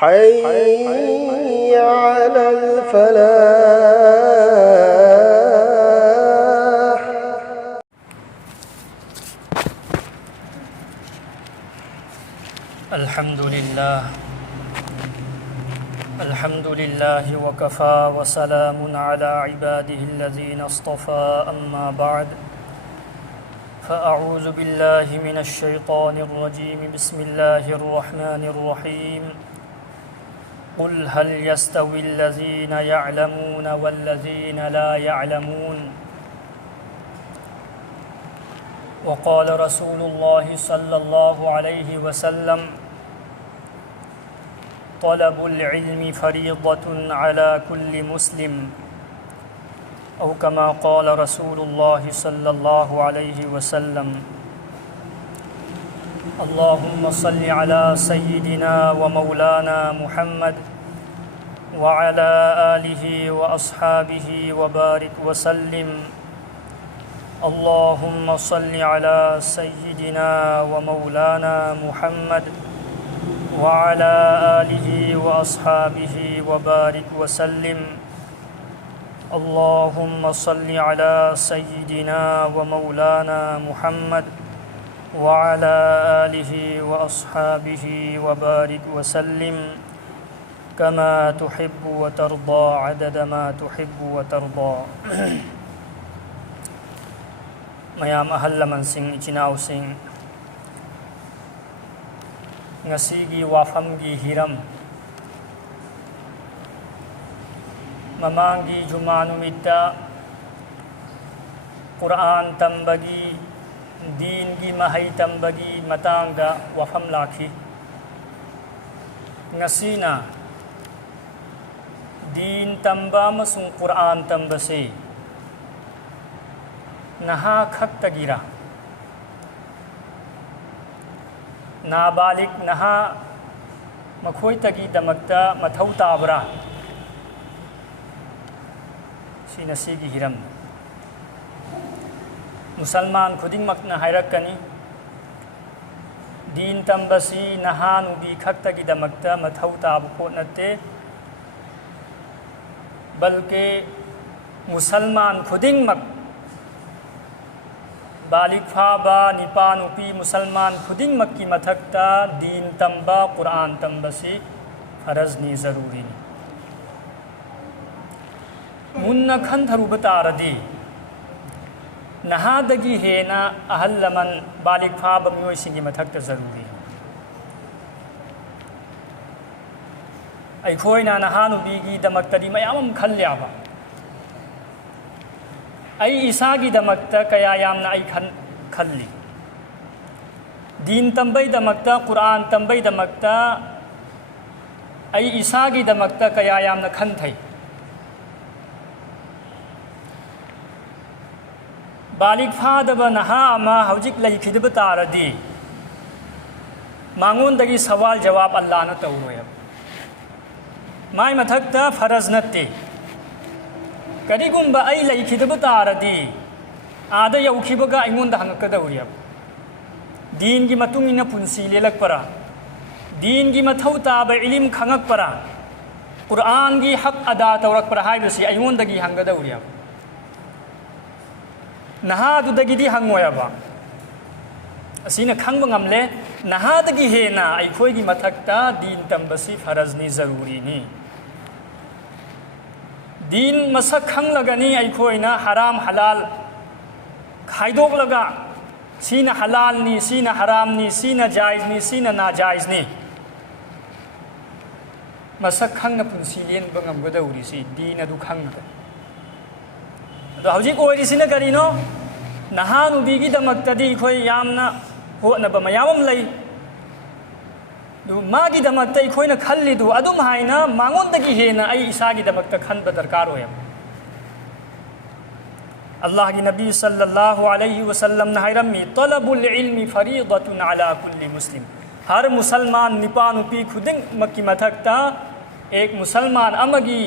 حي على الفلاح. الحمد لله وكفى وسلام على عباده الذين اصطفى أما بعد فأعوذ بالله من الشيطان الرجيم بسم الله الرحمن الرحيم قل هل يستوي الذين يعلمون والذين لا يعلمون وقال رسول الله صلى الله عليه وسلم طلب العلم فريضة على كل مسلم أو كما قال رسول الله صلى الله عليه وسلم اللهم صل على سيدنا ومولانا محمد وعلى آله وأصحابه وبارك وسلم اللهم صل على سيدنا ومولانا محمد وعلى آله وأصحابه وبارك وسلم اللهم صل على سيدنا ومولانا محمد وعلى آله وأصحابه وبارك وسلم كما تحب وترضى عدد ما تحب وترضى ميام أهل من سين إجناو سين ngasigi wafamgi hiram mamangi jumanumita Quran tambagi dingi mahay tambagi matanga wafam laki ngasina din tamba masung Quran tambase naha khak tagira नाबालिग नहा मखोयतगी दमकता मथौ ताबरा सिनसिगी हिरम मुसलमान खुदिंगमकना हायरकनी दीन तंबसी नहा नुबी खक्तगी दमकता मथौ ताब पोत नते बल्कि मुसलमान खुदिंगमक बालिग फाबा निपा नुपी मुसलमान खुदिंग मक्की मथक्ता दीन तंबा कुरान तंबसी फरजनी जरूरी मुन्ना खंथरुब तारदी नहादगी हेना अहल लमन बालिग फाबा मियोइसिंगी मथक्ता जरूरी अखोइना नहानुबीगी दमक्तदी मयामम खल्याबा आई इसागी दमकता कया यामना आई खल्ली दीन तंबई दमकता कुरान तंबई दमकता आई इसागी दमकता कया यामना खंथई बालिग फादब नहा अमा हौजिक लैखिदब तारदी मांगोंदगी सवाल जवाब अल्लाह न तौरोय माय मथक्ता फरज नत्ते करिगुंबा आई लैखिदब तारदी आदा यौखिबगा अइंगोंदा हंगकदौरियब दीन की मतुंगिना पुंसी लेलकपरा दीन की मथौ ताबा इलिम खंगकपरा कुरान की हक अदा तौरकपरा हाइबसी अइंगोंदगी हंगदौरियब नहादुदगिदी हंगोयबा असीना खंगब ngamle नहादगी हेना अइखोयगी मथक्ता दीन तंबसी फरजनी जरूरीनी दीन मसक खंगलगनी अइखोइना हराम हलाल खाइदोकलगा सीना हलालनी सीना हरामनी सीना जायजनी सीना नाजायजनी मसक खंगना पुंसी लेनबा ngamगदौरिसी दीन अदु खंगना अदो हौजिक ओइरिसिना करिनो नहानुबीगी दमक्तदी अइखोइ यामना होनबा मयामम लई मागी दमक्ता अइखोइना खल्लिदु अदुम हाइना मांगोंदगी हेना अइ इसागी दमक्ता खनबा दरकार होयम अल्लाह की नबी सल्लल्लाहु अलैहि वसल्लम ने हायरमी तलबुल इल्मी फरीदतुन अला कुल्ली मुस्लिम हर मुसलमान निपा नुपी खुदिंग मक्की मथक्ता एक मुसलमान अमगी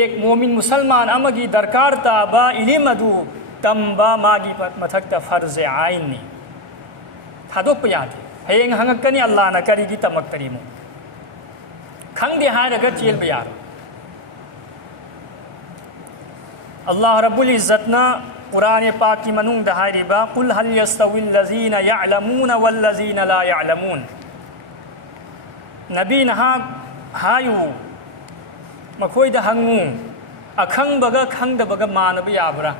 एक मोमिन मुसलमान अमगी दरकार ताबा इलिम अदु तंबा मागी मथक्ता फर्ज आइननी थादोप यादे हयेंग हंगकनी अल्लाह ना करीगी तमक्तरीमु खंगदे हायरगा चेल यार अल्लाह रब्बुल इज्जतना कुरान पाक की मनुंग हायरिबा कुल हल यस्तविल लजीना यअलमून वल लजीना ला यअलमून नबी नहा हायु मखोइदा हंगु अखंगबगा खंगदबगा मानब याबरा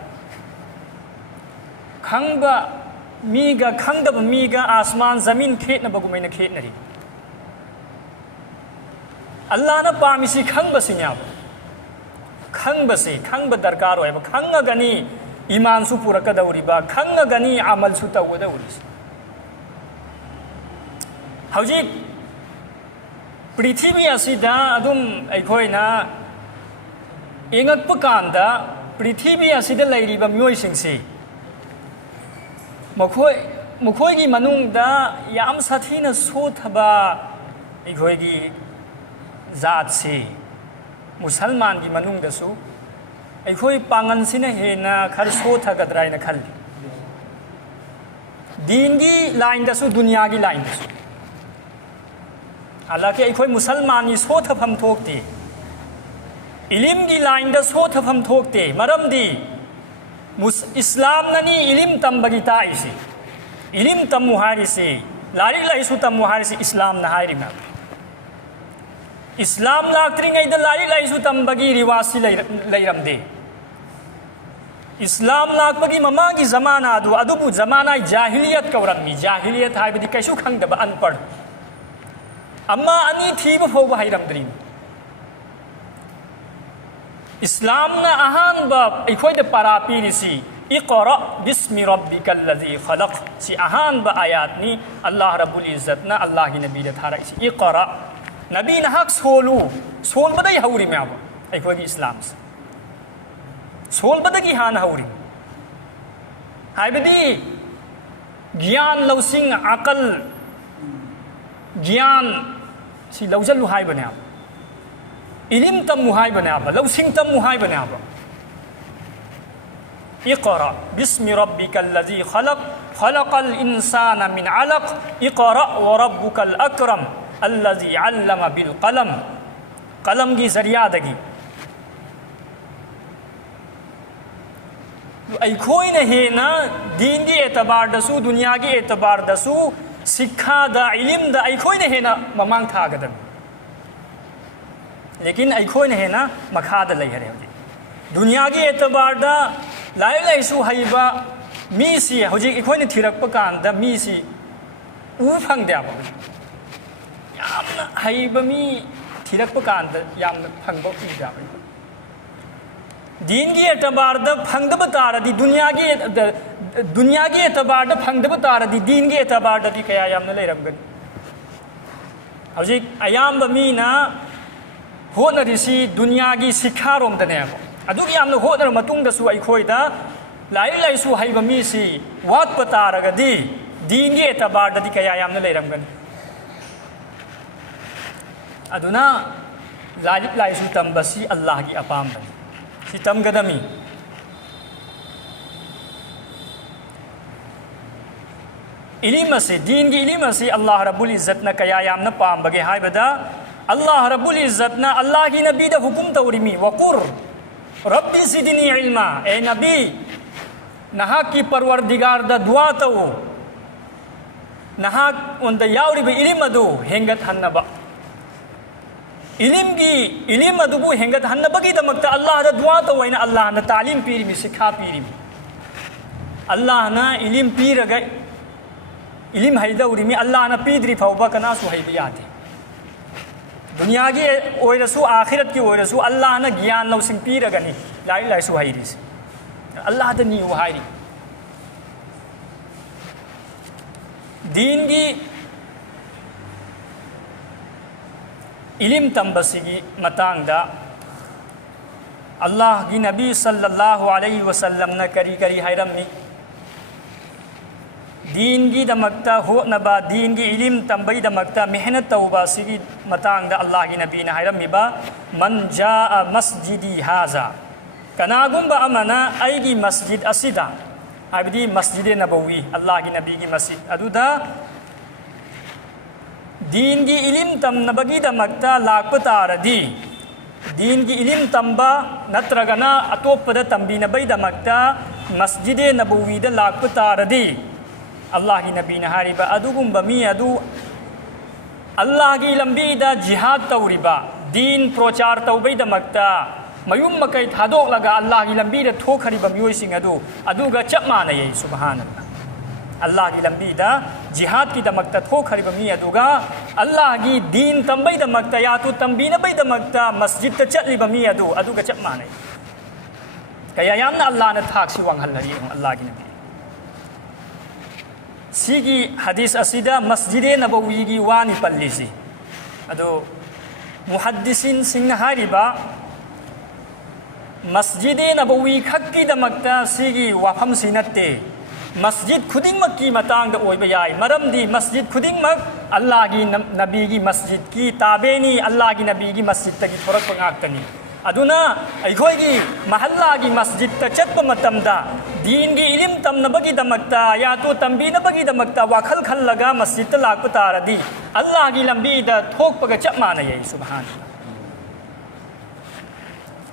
खंगबा मीगा खंगदब मीगा आसमान जमीन खेतनबगुमैना खेतनरी अल्लाह ना पामिसी खंगबसिन्याब खंगबसे खंगब दरकार होयब खंगगनी ईमान सु पुरकदौरिबा खंगगनी अमल सु तवदौरिस हौजिक पृथ्वी असिदा अदुम अखोइना एंगक्प कांदा पृथ्वी असिदा लैरिबा मियोइसिंगसी मखोइगी मनुंगदा याम साथीना सोथबा अखोइगी जात से मुसलमान की मनुंगदसु अखोई पांगनसिना हेना खर सोथगद्रायना खल्ली दीन की लाइन दसु दुनिया की लाइन दसु हालांकि अखोई मुसलमान की सोथफम थोकते इलिम की लाइन द सोथफम थोकते मरमदी इस्लाम ननी इलिम तंबगी ताइसे इलिम तमु हारिसे लारिक लाइसु तमु हारिसे इस्लाम न हारिमा इस्लाम लाक्त्रिंगैद लारिक लाइसु तंबगी रिवासी लैरमदे इस्लाम लाक्पगी ममागी जमाना अदुबु जमाना जाहिलियत कौरमी जाहिलियत हाइबदी कैसु खंगदब अनपढ़ अम्मा अनी थीब फोब हाइरमद्री इस्लाम ना अहानब अखोइद पारा पीरिसी इक़रा बिस्मि रब्बिकल लज़ी खलक़ सी अहानब आयातनी अल्लाह रब्बुल इज्जत ना अल्लाह की नबी थारक इक़रा नबी नहक सोलू सोलबदई हौरी म्याब अखोइगी इस्लाम से सोलबदगी हान हौरी हाइबदी ज्ञान लौसिंग अकल ज्ञान सी लौजलु हाइबने इलिम तमु हाइबने लौसिंग तमु हाइबने इक़रा बिस्मि रब्बिकल लज़ी खलक़ खलक़ल इंसान मिन अलक़ इक़रा व रब्बुकल अकरम अल्लज़ी अल्लम बिल कलम कलम की जरियादगी अखोइना हेना दीन की एतबार दसु दुनिया की एतबार दसु शिक्षा दा इलिम दा अखोइना हेना ममांग थागदम लेकिन अखोइना हेना मखाद लैहरे हौजिक दुनिया की एतबार दा लाइक लाइसु हईबा मीसी हौजिक अखोइना थिरक्प कांदा मीसी उ फंगदेब यामना हईबा मी थिरक्प कांदा यामना फंगबा उदाब दीन की एतबार दा फंगदब तारदी दुनिया की एतबार दा फंगदब तारदी दीन की एतबार दा कया यामना लैरमगन हौजिक अयाम मीना होनरिसी दुनिया की शिक्षा रोमदनेब अदुगी यामना होनर मतुंगदसु अखोइदा लाइक लाइसु हईबा मीसी वाटप तारगदी दीन की एतबार दा कया यामना लैरमगन अदुना लाइक लाइसु तंबसी अल्लाह की अपामबनी सी तमगदमी इलिम से दीन की इलिम से अल्लाह रब्बुल इज्जत न कया यामना पामबगे हाइबदा अल्लाह रब्बुल इज्जत न अल्लाह की नबी दा हुकुम तौरिमी वकुर रब्बी ज़िदनी इल्मा ए नबी नहा की परवरदिगार दा दुआ तौ नहा उन दा यावरिब इलिम अदु हेंगत हन्नबा इलिम अदुबु हेंगत हन्नबगी दमक्ता अल्लाह दा दुआ तौ वैना अल्लाह न तालीम पीरिमी शिक्षा पीरिमी अल्लाह न इलिम पीरगा इलिम हैदौरिमी अल्लाह न पीद्री फौबा कनासु हैब यादे दुनिया की ओइरसु आखिरत की ओइरसु अल्लाह न ज्ञान लौसिंग पीरगनी लाइक लाइसु हैरिस अल्लाह दा नी हाइरी दीन की इलिम तंबसिगी मतंगदा अल्लाह की नबी सल्लल्लाहु अलैहि वसल्लम न करी करी हैरमनी दीन की दमकता होनबा दीन की इलिम तंबई दमकता मेहनत तौबा सिगी मतंगदा अल्लाह की नबी न हैरमिबा मन जाअ मस्जिदी हाजा कनागुंबा अमना आईगी मस्जिद असिदा हाइबदी मस्जिद नबवी अल्लाह की नबी की मस्जिद अदुदा दीनगी इलिम तमनबगीदमक्ता लाक्पा तारदी दीनगी इलिम तंबा नत्रगना अतोपद तंबीनबगीदमक्ता मस्जिद नबवीदा लाक्पा तारदी अल्लाह की नबी ने हारिबा अदुगुंबा मी अदु अल्लाह की लंबीदा जिहाद तौरिबा दीन प्रचार तौबैदमक्ता मयुम मकई थादोक्लगा अल्लाह की लंबीदा थोखरिबा मियोइसिंग अदुगा चप मानये सुबहानल्लाह अल्लाह की लंबीदा जिहाद की दमक्ता थोखरिबा मी अदुगा अल्लाह की दीन तंबैदमक्ता या तो तंबीनबैदमक्ता मस्जिद ता चटलिबा मी अदुगा चप मानये कया यामना अल्लाह ने थाक्सी वांगहल्लरी अल्लाह की नबी सिगी हदीस असिदा मस्जिद नबवी की वानी पल्लिसी अदो मुहद्दिसिन सिंह हारिबा मस्जिद नबवी खक्की दमक्ता सिगी वाफम सिनत्ते मस्जिद खुदिंगमक की मतंग द ओइबा याय मरमदी मस्जिद खुदिंगमक अल्लाह की नबी की मस्जिद की ताबेनी अल्लाह की नबी की मस्जिद तकी थोरक ngaktani aduna aikhoi mahalla gi masjid ta chatpa matamda दीन की इलिम तमनबगी दमक्ता या तो तंबीनबगी दमक्ता वाखल खल लगा मस्जिद लाक्पा तारदी अल्लाह की लंबी द थोकपगा चप मानये सुबहानल्लाह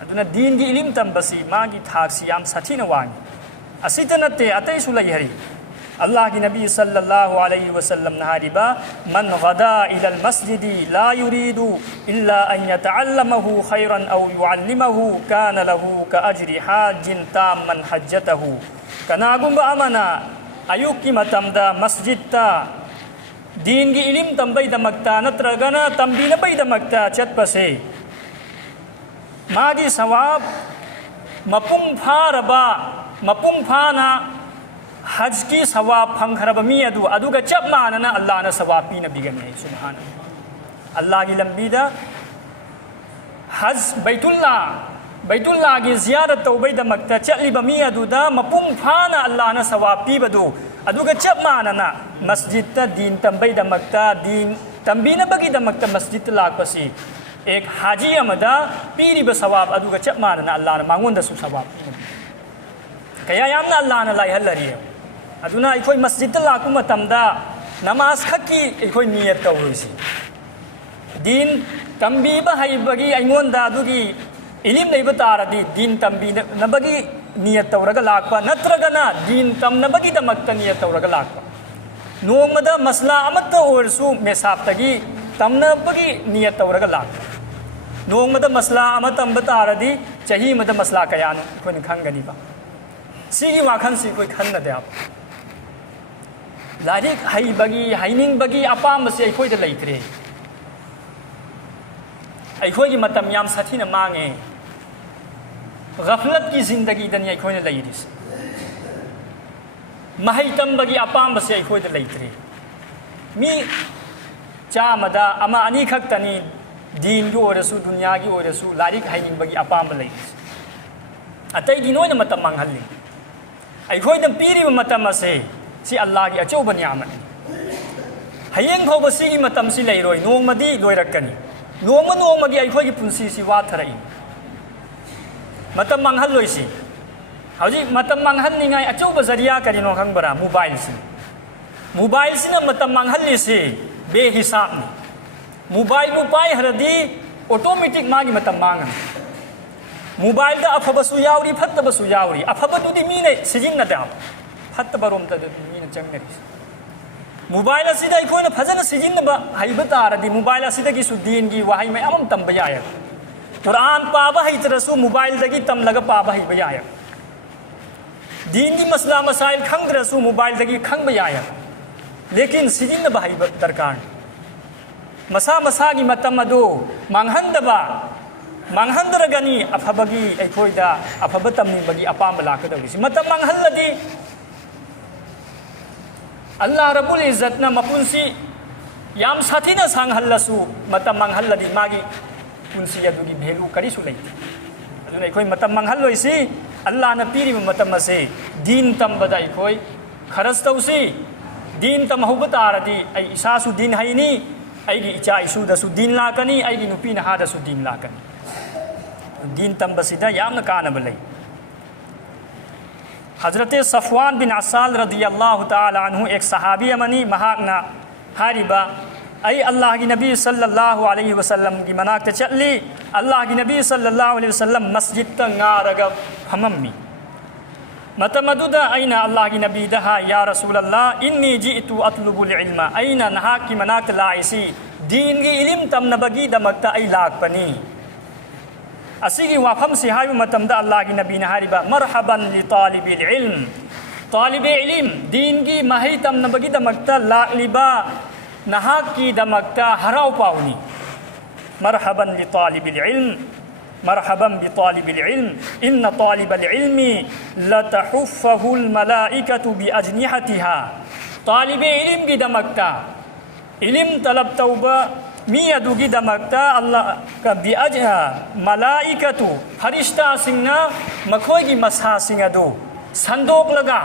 अदुना दीन की इलिम तंबसी मागी थाक्सी याम साथीना वांगी असिता नत्ते अतैसु लैहरी अल्लाह की नबी सल्लल्लाहु अलैहि वसल्लम नहारिबा मन गदा इलल मस्जिदी ला युरीदु इल्ला अन यतअल्लमहु खैरन औ युअल्लिमहु कान लहु का अजरि हाजिन तामन हज्जतहु कनागुंबा अमना अयुक की मतमदा मस्जिद ता दीन की इलिम तंबैदमक्ता नत्रगना तंबीनबैदमक्ता चटपसे मागी सवाब मपुंग फारबा मपुंग फाना हज की सवाब फंखरब मी अदुगा चप मानना अल्लाह ने सवाब पीना बिगने सुबहानल्लाह अल्लाह की लंबीदा हज बैतुल्लाह की जियारत तौबैदमक्ता चलिब मी अदुदा मपुंग फाना अल्लाह ने सवाब पीबदु अदुगा चप मानना मस्जिद ता दीन तंबैदमक्ता दीन तंबीनबगीदमक्ता मस्जिद लाक्पसी एक हाजी अमदा पीरिब सवाब अदुगा चप मानना अल्लाह ने मांगोंदसु सवाब पीना कया यामना अल्लाह ने लाइहल्लरी अदुना अखोई मस्जिद लाकु मतमदा नमाज खक्की अखोई नियत तौरुसी दीन तंबीबा हैबगी अइंगोंदा अदुगी इलिम लेबा तारदी दीन तंबीनबगी नियत तौरगा लाकपा नत्रगना दीन तमनबगी दमक्ता नियत तौरगा लाकपा नोंगमदा मसला अमत्ता ओरसु मेसाबतगी तमनबगी नियत तौरगा लाकपा नोंगमदा मसला अमा तंबा तारदी चही मदा मसला कयानो अखोइना खंगनीबा सिगी वाखन से कोई खन दे आप लारिक हैबगी हैनिंगबगी अपाम से अखोइदा लैत्रे अखोइगी मतम याम साथीना मांगे गफलत की जिंदगी दनी अखोइना लैरिस महै तंबगी अपाम से अखोइदा लैत्रे मी चामदा अमा अनी खक्तनी दीन की ओरसु दुनिया की ओरसु लारिक हैनिंगबगी अपाम लैरिस अतै दिनोइना मतम मांगहल्ली अखोइना पीरिब मतम असे सी अल्लाह की अचौब नियामतनी हयेंग फाउब सिगी मतम सि लैरोय नोंगमदी लोइरक्कनी नोंगमगी अखोइगी पुंसी सि वाथरई मतम मांगहल्लोइसि हौजी मतम मांगहन्निंगाय अचौब जरिया करिनो खंगबरा मोबाइल सिना मतम मांगहल्लिसि बेहिसाबनी मोबाइल मु पाइ हरदी ऑटोमेटिक मागी मतम मांगन मोबाइल दा अफबसु यावरी फत्तबसु यावरी अफबदुदी मीने सिजिन्नदा फत्तबरोमता मीने चंगरी मोबाइल असिदा इखोना फजना सिजिन्नबा हैबा तारदी मोबाइल असिदगी सु दीन की वहाई में अमम तंबा याय कुरान पाबा हैतरसु मोबाइल दगी तमलगा पाबा हैबा याय दीन की मसला मसाइल खंगरसु मोबाइल दगी खंगबा याय लेकिन सिजिन्नबा हैबा दरकार मसा मसा की मतम अदो मांगहंदबा मांगहंदरगनी अफबगी अखोइदा अफब तमनिबगी अपाम लाकदौरिसि मतम मांगहल्लदी अल्लाह रब्बुल इज्जतना मपुंसी याम साथीना सांगहल्लसु मतम मांगहल्लदी मागी पुंसी अदुगी भेलु करिसु लैते अदुना अखोइ मतम मांगहल्लोइसि अल्लाह न पीरिब मतम असे दीन तंबदा अखोइ खरज तौसी दीन तमहौबा तारदी अइ इसासु दीन हैनी अइगी इचा इसुदसु दीन लाकनी अइगी नुपी नहादसु दीन लाकनी दीन तंबसिदा यामना कानब लई हजरत सफवान बिन असाल रदियल्लाहु ताला अन्हु एक सहाबी अमनी महाकना हारिबा أي الله की नबी सल्लल्लाहु अलैहि वसल्लम की मनाक चली अल्लाह की नबी सल्लल्लाहु अलैहि वसल्लम मस्जिद ङारगा फमम्मी मतम अदुदा अइना अल्लाह की नबी दहा या रसूल अल्लाह इन्नी जितु अतलुबुल इल्मा अइना नहा की मनाक लाइसी दीन की इल्म तमनबगी दमकता अइ लाकपनी असिगी वाफम से हायु मतमदा अल्लाह की नबी ने हारिबा मरहबन लि तालिबिल इल्म तालिब इल्म दीन की महई तमनबगी दमकता लाकलिबा नहा की दमकता हराव पाउनी मरहबन लि तालिबिल इल्म मरहबन बि तालिबिल इल्म इन्न तालिबल इल्मी लतहुफ़्फ़हुल मलाइकतु बि अजनिहतिहा तालिब इल्म की दमकता इल्म तलब तौबा मी अदुगी दमकता अल्लाह का बि अजहा मलाइकतु फरिश्ता सिंगना मखोई की मसा सिंग अदु संदोक लगा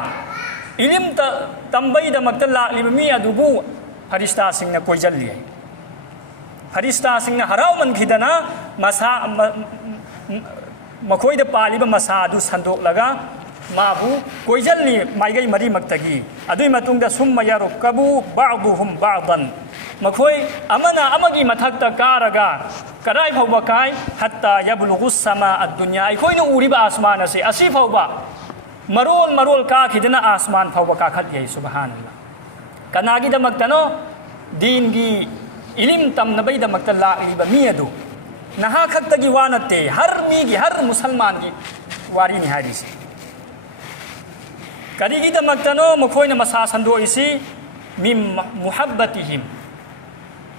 इल्म तंबई दमकता लालिब मी अदुबु फरिश्ता सिंगना कोइजल लिए फरिश्ता सिंगना हराव मन खिदना मसा मखोइद पालिब मसादु संदोक लगा माबू कोइजल्ली माइगई मरी मक्तगी अदुई मतुंगदा सुम्मा यारुकबु बादुहुम बादन मखोई अमना अमगी मथक्ता कारगा कराई फौबा काय हत्ता यबलुगु समा अद्दुनिया अखोइना उरिबा आसमान असे असि फौबा मरोल मरोल का खिदना आसमान फौबा का खत यही सुबहानल्लाह कनागी दमक्तनो दीन की इल्म तमनबई दमक्ता लाइबा मी अदु नहा खक्तगी वा नते हर मी की हर मुसलमान की वारी निहारिसी करीगी दमक्तनो मखोइना मसा संदोइसी मिम मुहब्बतिहिम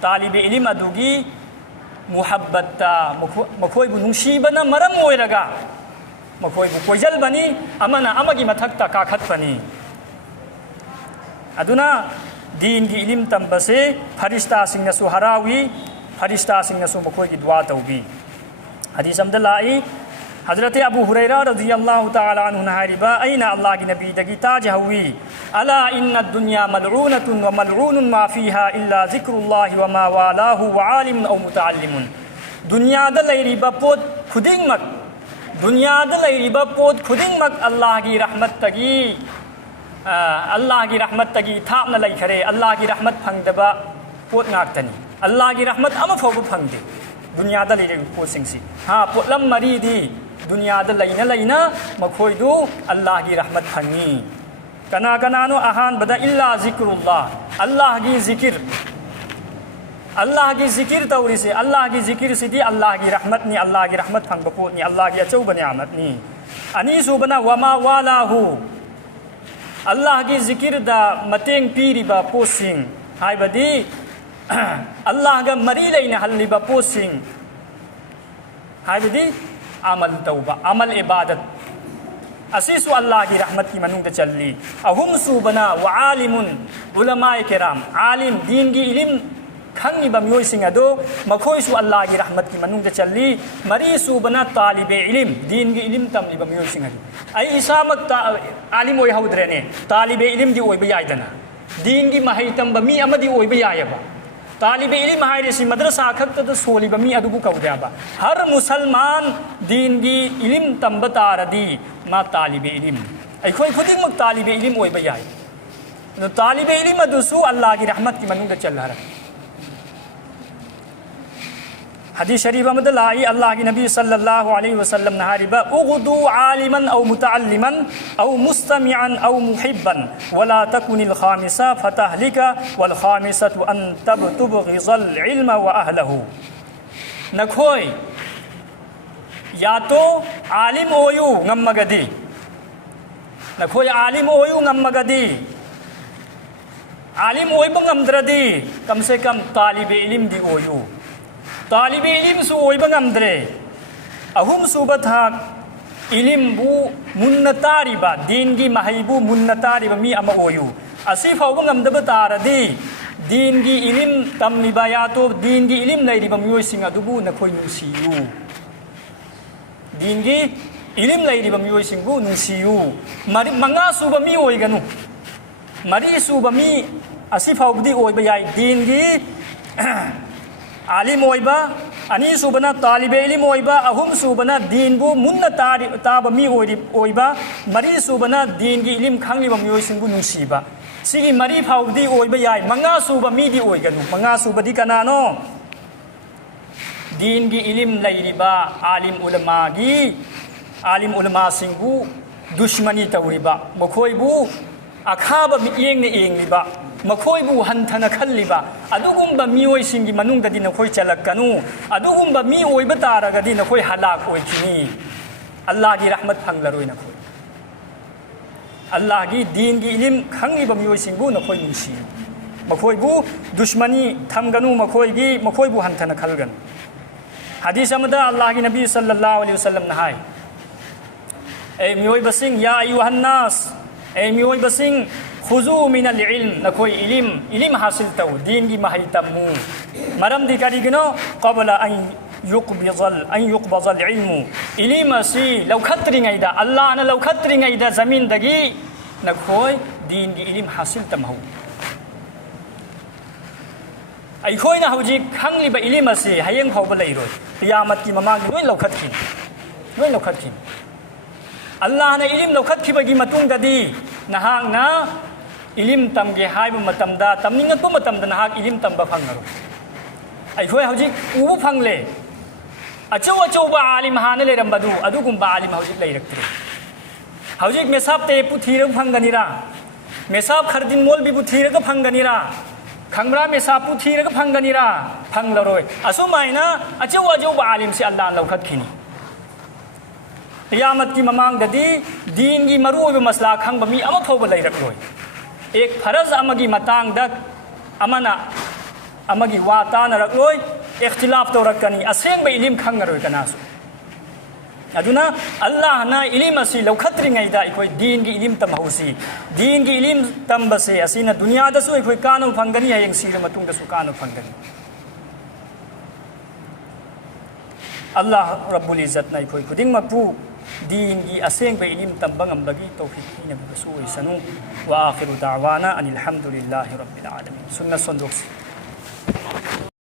तालिब इल्म अदुगी मुहब्बता मखोइबु नुंसीबना मरम ओइरगा मखोइबु कोइजलबनी अमना अमगी मथक्ता काखतपनी अदुना दीन की इल्म तंबसे फरिश्ता सिंगसु हरावी फरिश्ता सिंगसु मखोइगी दुआ तौबी हदीस अमदा लाई हजरत अबू हुरैरा रज़ियल्लाहु ताला अन्हु नहारिबा अइना अल्लाह की नबी दगी ताज हवी अला इन्ना दुनिया मलऊनतुन व मलऊनुन मा फीहा इल्ला ज़िक्रुल्लाहि व मा वालाहु व आलिमुन औ मुतअल्लिमुन दुनिया द लैरिबा पोत खुदिंगमक दुनिया द लैरिबा पोत खुदिंगमक अल्लाह की रहमत तगी थापना लैखरे अल्लाह की रहमत फंगदबा पोत नाक्तनी अल्लाह की रहमत अमा फौबु फंगदे दुनिया द लैरिबा पोत सिंगसी हाँ पोतलम मरीदी दुनिया द लैना लैना मखोइदु अल्लाह की रहमत फंगी कना कनानो अहान बदा इल्ला ज़िक्रुल्लाह अल्लाह की ज़िकिर तौरी से अल्लाह की ज़िकिर सिदी अल्लाह की रहमत नी अल्लाह की रहमत फंग पोत नी अल्लाह की अचौब नियामत नी अनीसु बना वमा वालाहु अल्लाह की ज़िकिर दा मतेंग पीरिबा पोसिंग हाइबदी अल्लाह का मरी लेना हल्लिबा पोसिंग हाइबदी अमल तौबा अमल इबादत असीसु अल्लाह की रहमत की मनुंग चलली अहुम सुबना व आलिमुन उलमाए किराम आलिम दीन की इल्म खंगिबा मियोय सिंग अदो मखोइसु अल्लाह की रहमत की मनुंग चलली मरी सुबना तालिब इल्म दीन की इल्म तमलिबा मियोय सिंग अदो आई इसामक आलिम ओय हौद्रेने तालिब इल्म दी ओयबा यायदना दीन की महई तंबा मी अमदी ओयबा यायबा तालिब इल्म हाइरेसी मदरसा खक्तद सोलिबा मी अदुबु कौद्याबा हर मुसलमान दीन की इल्म तंब तारदी मा तालिब इल्म अखोई खुदिंगमक तालिब इल्म ओयबा याय तालिब इल्म अदुसु अल्लाह की रहमत की मनुंग चलहर हदीस शरीफ में लाई अल्लाह की नबी सल्लल्लाहु अलैहि वसल्लम नहारिबा उगदु आलिमन औ मुतअल्लिमन औ मुस्तमिअन औ मुहिब्बन वला तकुनिल खामिसा फतहलिका वल खामिसतु अन तबतुबगिज़ल इल्म व अहलहु नखोय या तो आलिम ओयु ngमगदी नखोय आलिम ओयु ngमगदी आलिम ओयबा ngमद्रदी कम से कम तालिब इल्म दी ओयु तालिब इल्म सु ओइबा ngमद्रे अहुम सुबा थाक इल्मबु मुन्ना तारिबा दीन की महैबु मुन्ना तारिबा मी अमा ओयु असि फाउबा ngमदबा तारदी दीन की इल्म तमनिबा या तो दीन की इल्म लैरिबा मियोय सिंग अदुबु नखोय नुसियु दीन की इल्म लैरिबा मियोय सिंगबु नुसियु मरि मंगा सुबा मी ओइगनु मरि सुबा मी असि फाउबदी ओइबा याय दीन की आलिम ओइबा अनी सुबना तालिब इल्म ओइबा अहुम सुबना दीनबु मुन्ना ताबा मी ओइबा मरी सुबना दीन की इल्म खांगिबा मियोय सिंगबु नुसिबा सिगी मरी फाउदी ओइबा याय मंगा सुबा मीदी ओइगनु मंगा सुबदी कनानो दीन की इलिम लैरिबा आलिम उलमा सिंगु दुश्मनी तौरिबा मखोइबु अखाबा मियेंग ने एंगलिबा मखोइबु हंथना खल्लिबा अदुगुंबा मियोइ सिंगी मनुंगदि नखोइ चलक्कनु अदुगुंबा मी ओइबा तारगदि नखोइ हलाक ओइखिनी अल्लाह की रहमत फंगलरोइ नखोइ अल्लाह की दीन की इलिम खंगिबा मियोइ सिंगु नखोइ नुंसी मखोइबु दुश्मनी थमगनु मखोइबु हंथना खलगन हदीस अमदा अल्लाह की नबी सल्लल्लाहु अलैहि वसल्लम नहाय ए मियोइ बसिंग या अय्युहन नास ए मियोइ बसिंग खुजू मिनल इल्म नखोइ इलिम हासिल तौ दीन की महई तमु मरम दी करिगनो क़बल अन युक़बज़ल इल्मु इलिम असि लौखत्रिङैदा अल्लाह न लौखत्रिङैदा जमीन दगी नखोइ दीन की इलिम हासिल तमहु अखोइना हौजिक खंगलिबा इलिम असि हयेंग फाउबा लैरोइ क़ियामत की ममांग लोइ लौखत्खिन अल्लाह ने इलिम लौखत्खिबगी मतुंगदि नहांगना इलिम तमगे हाइबा मतमदा तमनिंगपा मतमदा नहाक इलिम तमबा फंगरो अखोइ हौजिक उबु फंगले अचौबा आलिम हाना लेरंबदु अदुगुंबा आलिम हौजिक लैरक्त्रे हौजिक मेसाब ते पुथीर फंगनिरा मेसाब खरदिन मोल बि पुथीर फंगनिरा खंगब्रा मेसाब पुथीर फंगनिरा फंगलरोय असुमाइना अचौबा आलिम से अल्लाह लौखत्खिनी क़ियामत की ममांगदि दीन की मरुओइबा मसला खंगबा मी अमा फाउबा लैरक्लोय एक फरज अमगी मतांगदा अमना अमगी वा तानरक्लोय इख्तिलाफ तौरक्कनी असेंबा इलिम खंगरोय कनासु अदुना अल्लाह ना इलिम असि लौखत्रिङैदा अखोइ दीन की इलिम तमहौसी दीन की इलिम तंबसे असिना दुनियादसु अखोइ कानु फंगनी हयेंग सिर मतुंगदसु कानु फंगनी अल्लाह रब्बुल इज्जत ना अखोइ खुदिंगमकपु दीन की असेंबा इलिम तंबा ngambagi तौफीक पिनबसु ओइसनु वा आखिरु दावाना अनिल हम्दुलिल्लाहि रब्बिल आलमीन सुन्नत संदोक्सी